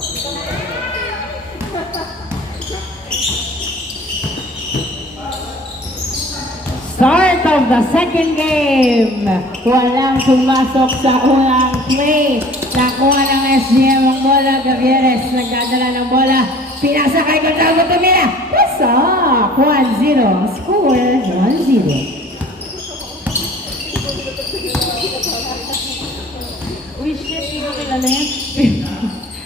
Start of the second game. Walang pumasok sa unang play. Nakuha ng SGM ang bola. Gavieres nagdadala ng bola. Pinasa kay Gonzalo Tumira. Pasak. 1-0. Score 1-0. Uy, shit. Hindi ko kilala yan.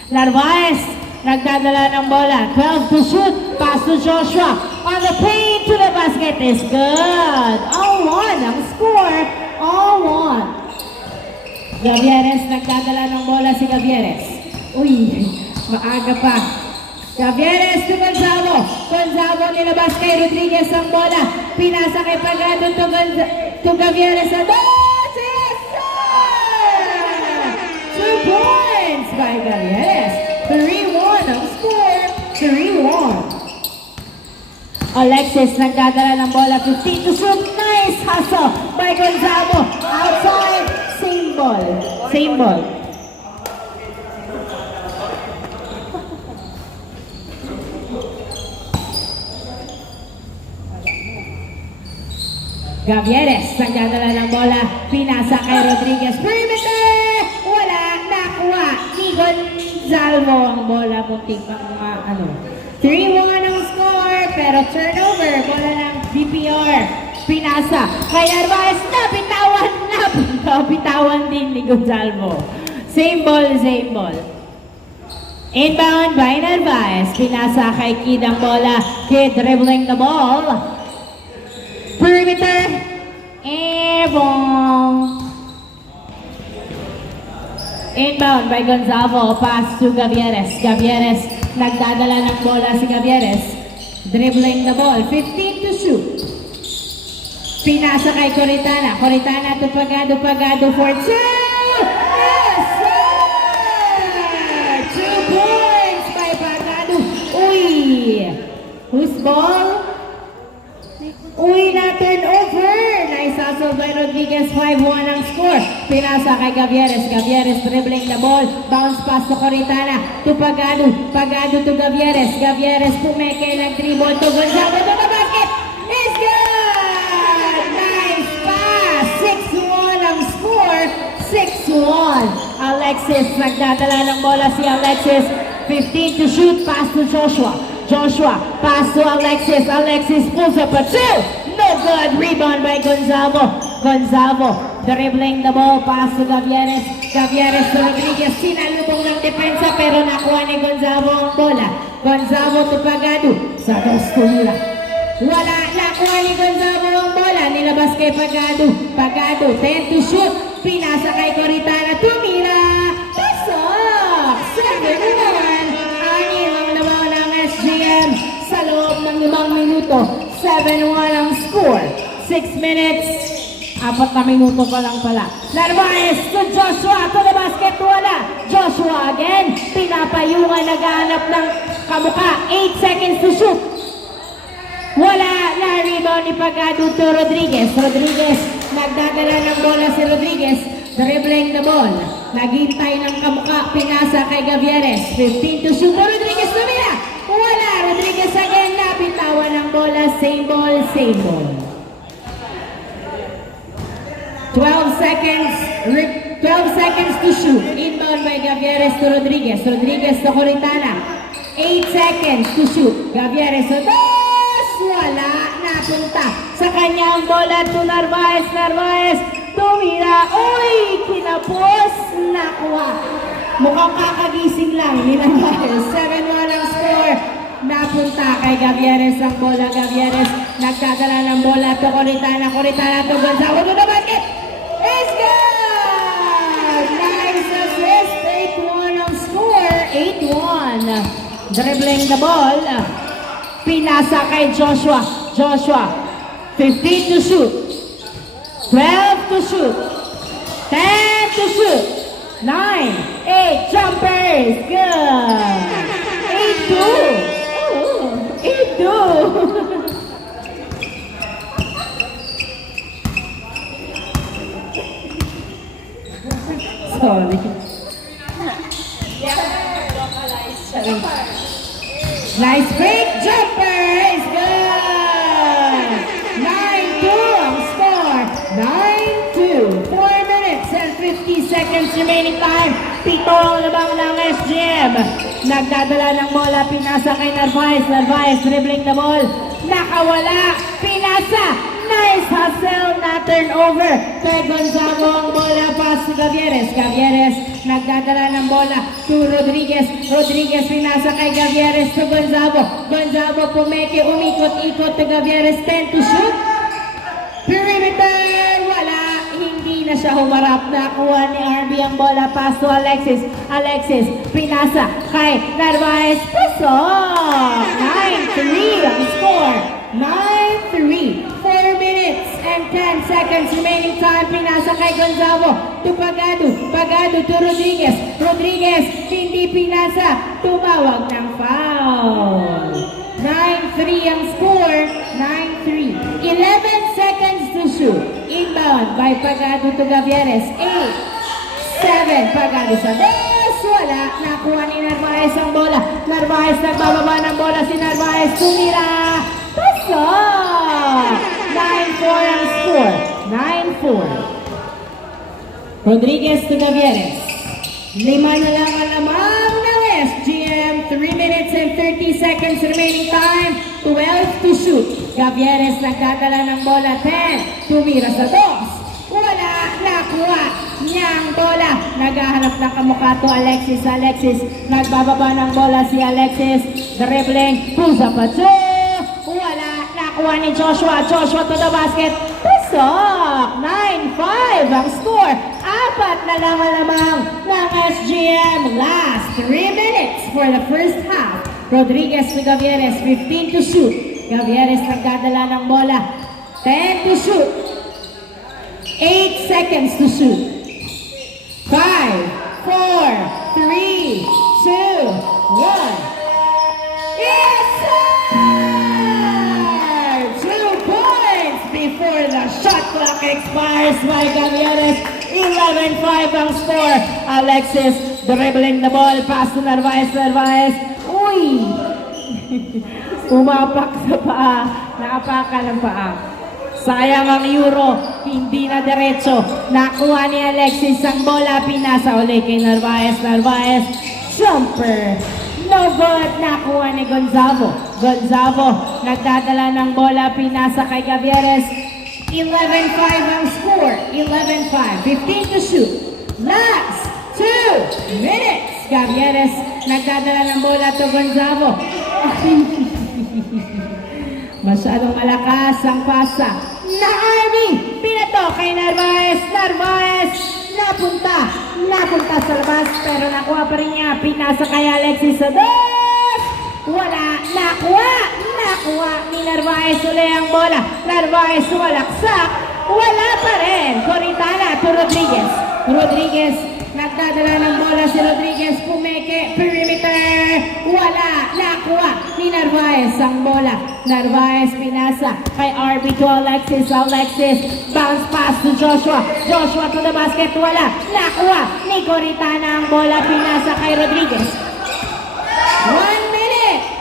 Narvaez nagdadala ng bola. 12 to shoot. Pass to Joshua. On the paint to the basket is good. All one ang score. All one. Gavieres nagdadala ng bola si Gavieres. Uy, maaga pa. Gavieres to Gonzalo. Gonzalo nilabas kay Rodriguez ang bola. Pinasa kay Pagado to Gavieres. Yes, sir! 2 points by Gavieres. 3-1 ang score. 3-1. Alexis nagdadala ng bola, 15 to shoot. Nice hustle by Gonzalo. Outside, same ball. Same ball. Gavieres nagdadala ng bola. Pinasa kay Rodriguez. Perimeter! Wala. Nakuha ni Gonzalo ang bola. Munting pang 3-1 ang score, pero turnover, bola ng BPR. Pinasa kay Narvaez, napitawan din ni Gonzalo. Same ball, same ball. Inbound by Narvaez. Pinasa kay Kid ang bola. Kid dribbling the ball. Perimeter. Airborne. Inbound by Gonzalo. Pass to Gavieres. Gavieres nagdadala ng bola si Gavieres. Dribbling the ball. 15 to shoot. Pinasa kay Coritana. Coritana to Pagado. Pagado for 2. Yes, sir! 2 points by Pagado. Uy! Whose ball? Uy, na-turn over. Nice hustle by Rodriguez. 5-1 ang score. Pinasa kay Gavieres. Gavieres dribbling the ball. Bounce pass to Coritana. To Pagado. Pagado to Gavieres. Gavieres pumeke. Nag-dribble to Gonzalo. To the basket. It's good! Nice pass. 6-1 ang score. 6-1. Alexis. Nagdadala ng bola si Alexis. 15 to shoot. Pass to Joshua. Joshua, pass to Alexis. Alexis pulls up a 2. No good. Rebound by Gonzalo. Gonzalo dribbling the ball. Pass to Gavieres. Gavieres to Rodriguez. Sinalubong ng depensa pero nakuha ni Gonzalo ang bola. Gonzalo to Pagado. Sa Tumira. Wala. Nakuha ni Gonzalo ang bola. Nilabas kay Pagado. Pagado. 10 to shoot. Pinasa kay Coritana. Tumira. Pasok. 7-1. SGM sa loob ng 5 minuto. 7-1 ang score. 6 minutes. 4 na minuto pa lang pala. Narvaez to Joshua. To the basket. Wala. Joshua again. Pinapayungan. Naghahanap ng kamuka. 8 seconds to shoot. Wala. Na-rebound ni Pagado to Rodriguez. Rodriguez. Nagdadala ng bola si Rodriguez. Dribbling the ball. Naghintay ng kamuka. Pinasa kay Gavieres. 15 to shoot. Rodriguez tumira. Wala. Rodriguez again. Napitawan ng bola. Same ball. Same ball. 12 seconds to shoot. Inbound by Gavieres to Rodriguez. Rodriguez to Coritana. 8 seconds to shoot. Gavieres to Dos. Wala. Napunta sa kanya ang bola to Narvaez. Narvaez. Tumira. Uy! Kinapos. Nakuha. Mukhang kakagising lang ni Narvaez. 7-1 ang score. Napunta kay Gavieres ang bola. Gavieres nagdadala ng bola to Coritana. Coritana to Gonzalo. To the basket. It's good! Nice assist. 8-1 ang score. 8-1. Dribbling the ball. Pinasa kay Joshua. Joshua. 15 to shoot. 12 to shoot. 10 to shoot. 9, 8 jumpers. Good. 8-2. 8-2. Sorry. Nice break, jumper is good! 9-2 ang score. 9-2. 4 minutes and 50 seconds remaining time. Pito ang labang ng SGM. Nagdadala ng bola, pinasa kay Narvaez. Narvaez dribbling the ball. Nakawala, pinasa. Nice hustle na turnover. Kay Gonzago ang bola, pass to Gavieres. Gavieres nagdadala ng bola to Rodriguez. Rodriguez pinasa kay Gavieres to Gonzago. Gonzago pumeke, umikot-ikot to Gavieres. 10 to shoot. Perimeter, wala. Hindi na siya humarap. Nakuha ni RB ang bola, pass to Alexis. Alexis pinasa kay Narvaez. Pasok! 9-3 ang score. 9-3. 4 minutes and 10 seconds remaining time. Pinasa kay Gonzago to Pagado. Pagado to Rodriguez. Rodriguez hindi pinasa. Tumawag ng foul. 9-3 ang score. 9-3. 11 seconds to shoot. Inbound by Pagado to Gavieres. 8-7. Pagado sa dos. Wala. Nakuha ni Narvaez ang bola. Narvaez nagbababa ng bola. Si Narvaez tumira. Pasok! 9-4 ang score. 9-4. Rodriguez to Gavieres. 5 na lang ang lamang ng SGM. 3 minutes and 30 seconds remaining time. 12 to shoot. Gavieres nagdadala ng bola. 10. Tumira sa dos. Wala. Nakuha niya ang bola. Naghahanap ng kamukha to Alexis. Alexis. Nagbababa ng bola si Alexis. Dribbling. Pusa pa siya. Wala. Nakuha ni Joshua. Joshua to the basket. Pasok! 9-5 ang score. 4 na lang ang lamang ng SGM. Last 3 minutes for the first half. Rodriguez to Gavieres. 15 to shoot. Gavieres nagdadala ng bola. 10 to shoot. 8 seconds to shoot. 5, 4, 3, 2, 1. Yes, sir! 2 points before the shot clock expires by Gavieres. 11-5 ang score. Alexis dribbling the ball. Pass to Narvaez. Narvaez. Uy! Umapak sa paa. Naapakan ng paa. Sayang ang Euro. Hindi na diretso. Nakuha ni Alexis ang bola. Pinasa ulit kay Narvaez. Narvaez. Jumper. No good. Nakuha ni Gonzago. Gonzago nagdadala ng bola. Pinasa kay Gavieres. 11-5 ang score. 11-5. 15 to shoot. Last 2 minutes. Gavieres nagdadala ng bola to Gonzago. Masyadong malakas ang pasa. Na Army. Pinato kay Narvaez. Narvaez. Napunta sa labas. Pero nakuha pa rin niya. Pinasa kay Alexis sa dos. Wala. Nakuha ni Narvaez uli ang bola. Narvaez walaksak. Wala pa rin. Coritana to Rodriguez. Rodriguez. Nagdadala ng bola si Rodriguez. Pumeke. Perimeter. Wala. Nakuha ni Narvaez ang bola. Narvaez pinasa kay RB to Alexis. Alexis. Bounce pass to Joshua. Joshua to the basket. Wala. Nakuha ni Coritana ang bola. Pinasa kay Rodriguez.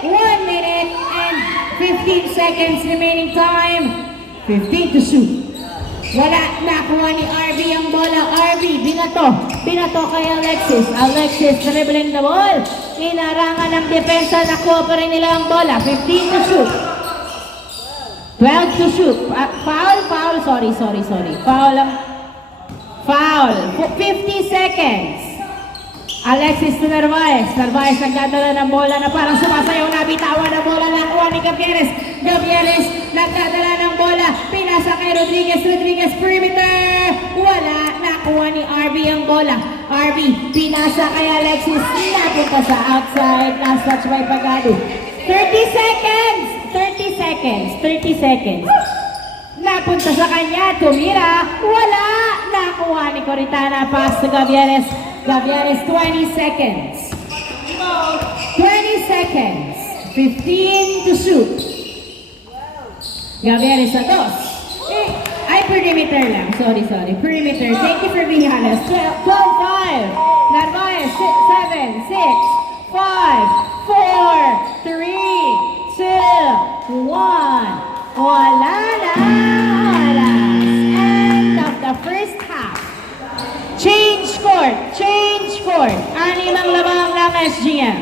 1 minute and 15 seconds remaining time. 15 to shoot. Wala. Nakuha ni RB ang bola. RB, binato kay Alexis. Alexis dribbling the ball. Inarangan ng depensa. Nakuha pa rin nila ang bola. 15 to shoot. 12 to shoot. Foul. Sorry. Foul. 50 seconds. Alexis to Narvaez. Narvaez nagdadala ng bola na parang sumasayaw na. Bitawan ng bola. Nakuha ni Gavieres. Gavieres nagdadala ng bola. Pinasa kay Rodriguez. Rodriguez perimeter. Wala. Nakuha ni RB ang bola. RB pinasa kay Alexis. Napunta sa outside. Last touch by Pagado. 30 seconds. Napunta sa kanya. Tumira. Wala. Nakuha ni Coritana. Pass to Gavieres. Gavieres, 20 seconds. 20 seconds. 15 to shoot. Gavieres sa dos. Ay, perimeter lang. Sorry. Perimeter. Thank you for being honest. 12-5. Narvaez, 7, 6, 5, 5, 4, 3, 2, 1. Wala na oras. End of the first half. Change court. Anim ang lamang ng SGM.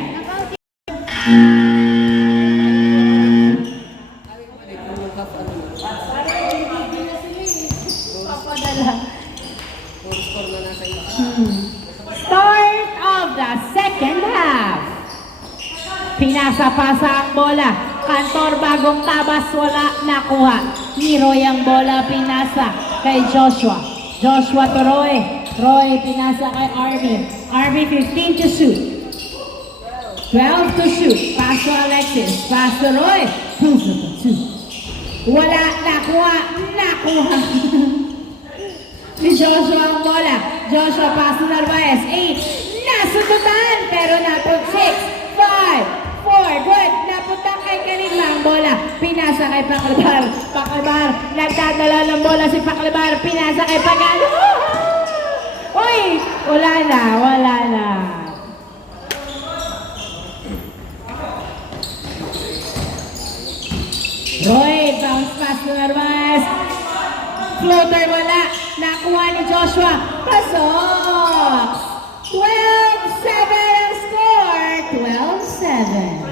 Start of the second half. Pinasa-pasa ang bola. Kantor bagong tabas, wala nakuha. Ni Roy ang bola, pinasa kay Joshua. Joshua to Roy. Roy pinasa kay Arby. Arby 15 to shoot. 12 to shoot. Pass to Alexis. Pass to Roy. Puso to 2. Wala nakuha. Nakuha. Si Joshua ang bola. Joshua pass to Narvaez. 8. Nasututan. Pero napun 6, 5, 4. Good. Napunta kay Kaligma ang bola. Pinasa kay Paclabar. Paclabar. Nagdadala ng bola si Paclabar. Pinasa kay Pagano. Uy! Wala na. Roy, bounce pass to Narvaez. Floater wala. Nakuha ni Joshua. Pasok! 12-7 ang score. 12-7.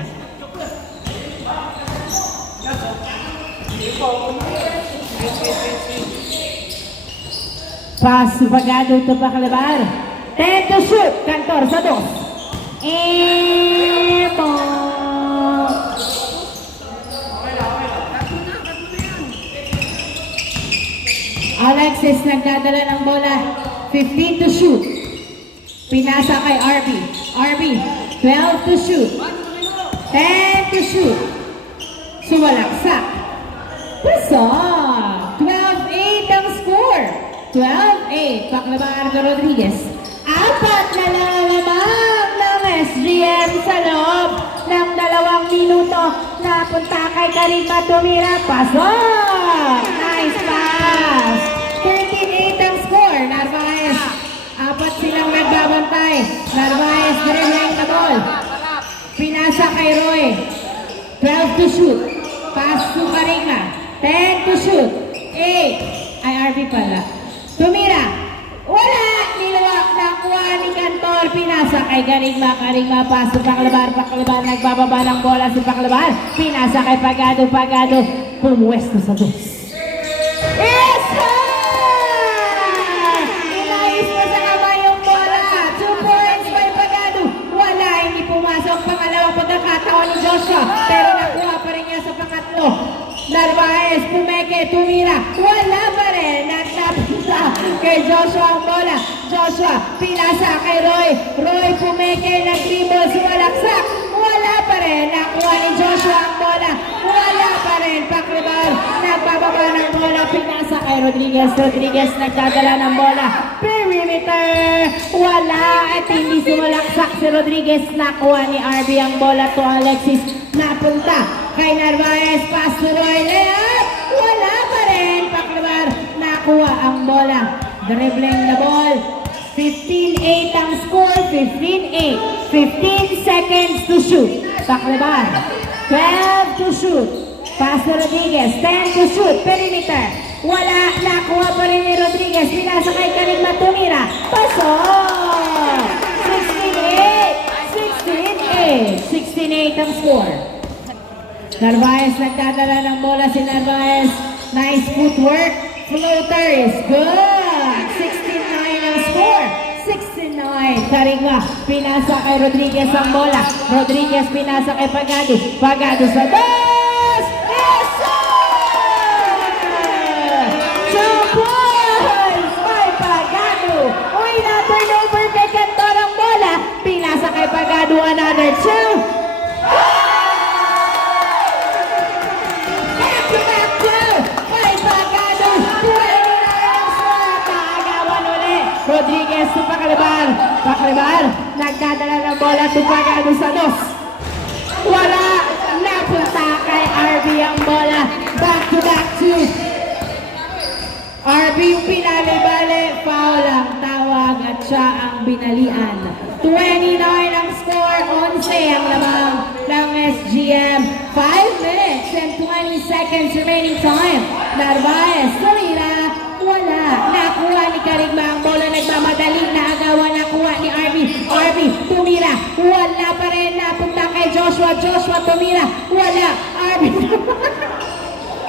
Pass to Pagado to Paclabar. 10 to shoot. Kantor sa 2. Emo. Alexis nagdadala ng bola. 15 to shoot. Pinasa kay Arby. Arby, 12 to shoot. 10 to shoot. Sumalaksak. Pasok. 12-8 ang score. 12-8. Paclabar Rodriguez. 4 na lamang ng SGM sa loob ng 2 minuto. Napunta kay Kaligma tumira. Pasok. Nice pass. 13-8 ang score. Narvaez. 4 silang nagbabantay. Narvaez dribbling the ball. Pinasa kay Roy. 12 to shoot. Pass to Kaligma. 10 to shoot. 8. Ay, RB pala. Tumira. Wala. Niluwak na kuha ni Kantor. Pinasa kay Kaligma. Kaligma pass to Paclabar. Paclabar nagbababa ng bola si Paclabar. Pinasa kay Pagado. Pagado. Pumuwesto sa 2. Yes! Inayos pa sa kamay yung bola. 2 points by Pagado. Wala. Hindi pumasok. Pangalawang pagkakataon ni Joshua. Pero nakuha pa rin niya sa pangatlo. Narvaez, pumeke, tumira. Wala pa rin. Nagtapunta kay Joshua ang bola. Joshua, pinasa kay Roy. Roy, pumeke, nag-dribble, sumalaksak. Wala pa rin. Nakuha ni Joshua ang bola. Wala pa rin. Paclabar, nagbababa ng bola. Pinasa kay Rodriguez. Rodriguez, nagdadala ng bola. Perimeter. Wala. At hindi sumalaksak si Rodriguez. Nakuha ni RB ang bola to Alexis. Napunta kay Narvaez, pass to Roy, layup! Wala pa rin. Paclabar, nakuha ang bola. Dribbling the ball. 15-8 ang score. 15-8. 15 seconds to shoot. Paclabar, 12 to shoot. Pass to Rodriguez, 10 to shoot. Perimeter. Wala. Nakuha pa rin ni Rodriguez. Pinasa kay Kaligma tumira. Pasok! 16-8. 16-8 ang score. Narvaez nagdadala ng bola si Narvaez. Nice footwork. Floater is good. 16-9 ang score. 16-9. Kaligma. Pinasa kay Rodriguez ang bola. Rodriguez pinasa kay Pagado. Pagado sa 2. Yes, sir! 2 points by Pagado. Uy, na-turnover kay Kantor ang bola. Pinasa kay Pagado. Another 2. Rodriguez to Paclabar. Paclabar, nagdadala ng bola to Pagado sa 2. Wala. Napunta kay RB ang bola. Back to back 2. RB yung pinali-bali. Foul ang tawag at siya ang binalian. 29 ang score. 11 minutes and 20 seconds remaining time. Narvaez, tumira, wala. Nakuha ni Karigma ang bola, nagmamadali, naagawan, nakuha ni RB. RB, tumira, wala pa rin, napunta kay Joshua. Joshua, tumira, wala. RB,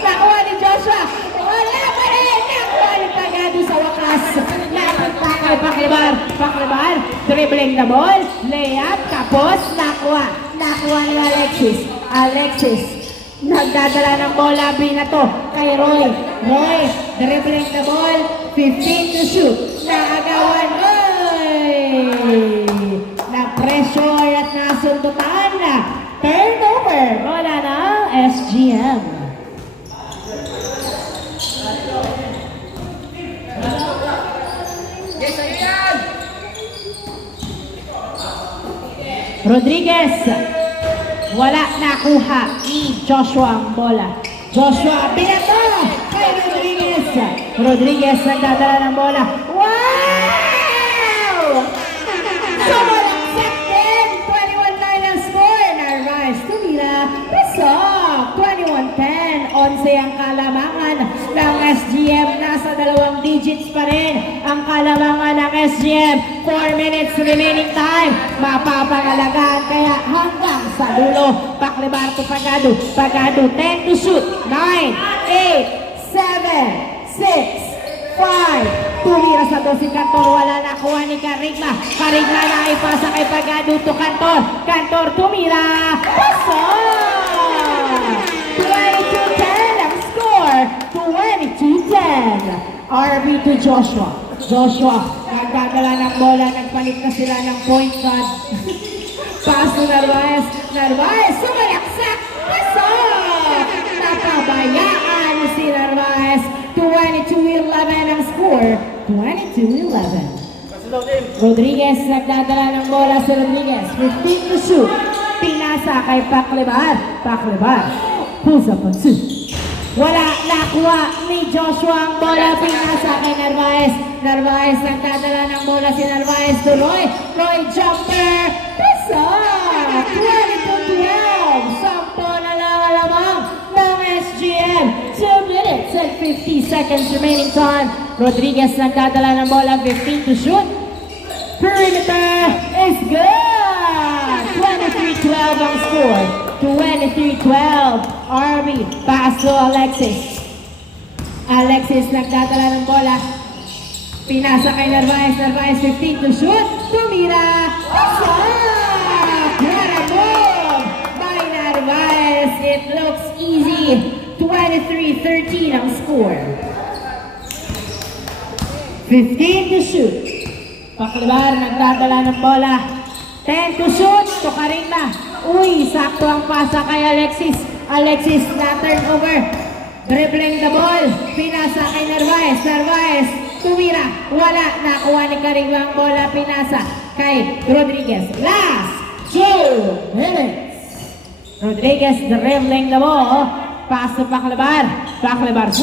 nakuha ni Joshua, wala pa rin, nakuha ni Pagado sa wakas. Napunta kay Paklibar. Paklibar, dribbling the ball, layup, tapos nakuha. Nakuha ni Alexis. Alexis, nagdadala ng bola, binato kay Roy. Roy, dribbling the ball, 15 to shoot. Naagawan, na-pressure at nasundutan na. Turnover, bola ng SGM. Rodriguez, wala, nakuha ni Joshua ang bola. Joshua, binato kay Rodriguez. Rodriguez nagdadala ng bola. Wow! Sumalaksak din. 21-9 ang score. Narvaez, tumira. Pasok. 21-10. 11 ang kalamangan ng SGM. Nasa 2 digits pa rin ang kalamangan ng SGM. 4 minutes remaining time. Mapapangalagaan kaya hanggang sa dulo. Paklibar to Pagado. Pagado, 10 to shoot. 9, 8, 7, 6, 5. Tumira sa 12 Cantor. Wala nakuha ni Karigma. Karigma na ipasa kay Pagado to Cantor. Cantor tumira. Pasok! 22-10 ang score. 22-10. RB to Joshua. Joshua, nagdadala ng bola. Nagpalit na sila ng point guard. Pass to Narvaez. Narvaez, sumalaksak. Pasok! Napabayaan si Narvaez. 22-11 ang score. 22-11. Rodriguez, nagdadala ng bola si Rodriguez. 15 to shoot. Pinasa kay Paklibar. Paklibar. Pulls up on 2. Wala, nakuha ni Joshua ang bola. Pinasa kay Narvaez. Narvaez, nagdadala ng bola si Narvaez to Roy. Roy, jumper. Pasok! 22-12. Sakto na lang alamang ng SGM. 2 minutes and 50 seconds remaining time. Rodriguez nagdadala ng bola. 15 to shoot. Perimeter is good! 23-12 ang score. 23-12. Army, pass to Alexis. Alexis nagdadala ng bola. Pinasa kay Narvaez. Narvaez 15 to shoot. Tumira. Pasok! What a move by Narvaez. It looks easy. 23-13 ang score. 15 to shoot. Paklibar nagdadala ng bola. 10 to shoot. To Karigma. Uy, sakto ang pasa kay Alexis. Alexis na turnover. Dribbling the ball. Pinasa kay Narvaez. Narvaez, tumira. Wala. Nakuha ni Karigma ang bola. Pinasa kay Rodriguez. Last 2 minutes. Rodriguez dribbling the ball. Pass to Paklibar. Paklibar.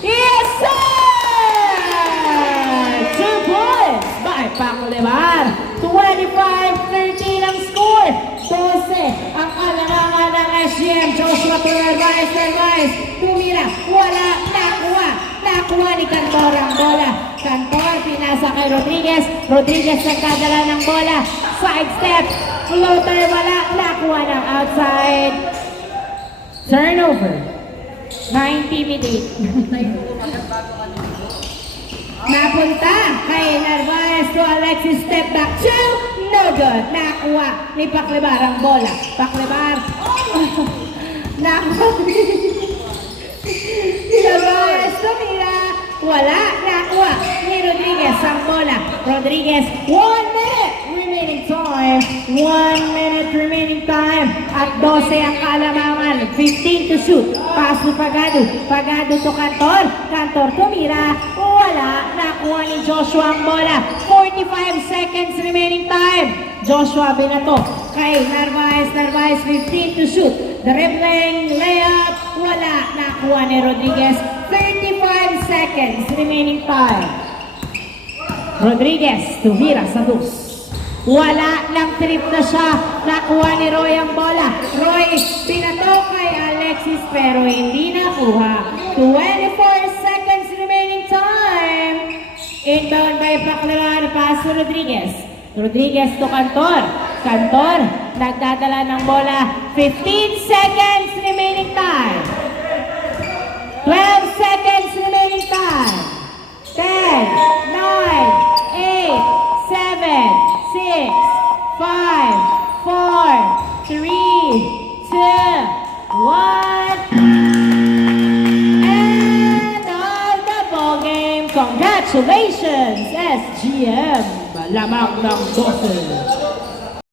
Yes, sir! 2 points by Paklibar. 25-13 ang score. 12 ang kalangangan ng SGM. Joshua to Narvaez. Narvaez, tumira. Wala. Nakuha. Nakuha ni Cantor ang bola. Cantor, pinasa kay Rodriguez. Rodriguez nagkadala ng bola. Side step. Floater, wala. Nakuha ng outside. Turnover. 9-8. Napunta kay Narvaez to Alexis. Step back. 2. No good. Nakuha ni Paklibar ang bola. Paklibar. Nakuha. Narvaez tumira. Wala. Nakuha ni Rodriguez ang bola. Rodriguez. 1 minute remaining time. 1 minute remaining time. At 12 ang kalamangan. 15 to shoot. Pass to Pagado. Pagado to Cantor. Cantor tumira. Wala. Nakuha ni Joshua ang bola. 45 seconds remaining time. Joshua binato kay Narvaez. Narvaez 15 to shoot. Dribbling, layup. Wala. Nakuha ni Rodriguez. 35 seconds remaining time. Rodriguez tumira sa dos. Wala ng trip na siya. Nakuha ni Roy ang bola. Roy, pinatok kay Alexis pero hindi nakuha. 24 seconds remaining time. Inbound by Baclaran, pass to Rodriguez. Rodriguez to Cantor. Cantor, nagdadala ng bola. 15 seconds remaining time. 12 seconds remaining time. 10, 9, 8, 7, 6, 5, 4, 3, 2, 1. End of the ball game. Congratulations, SGM. Lamang ng boses.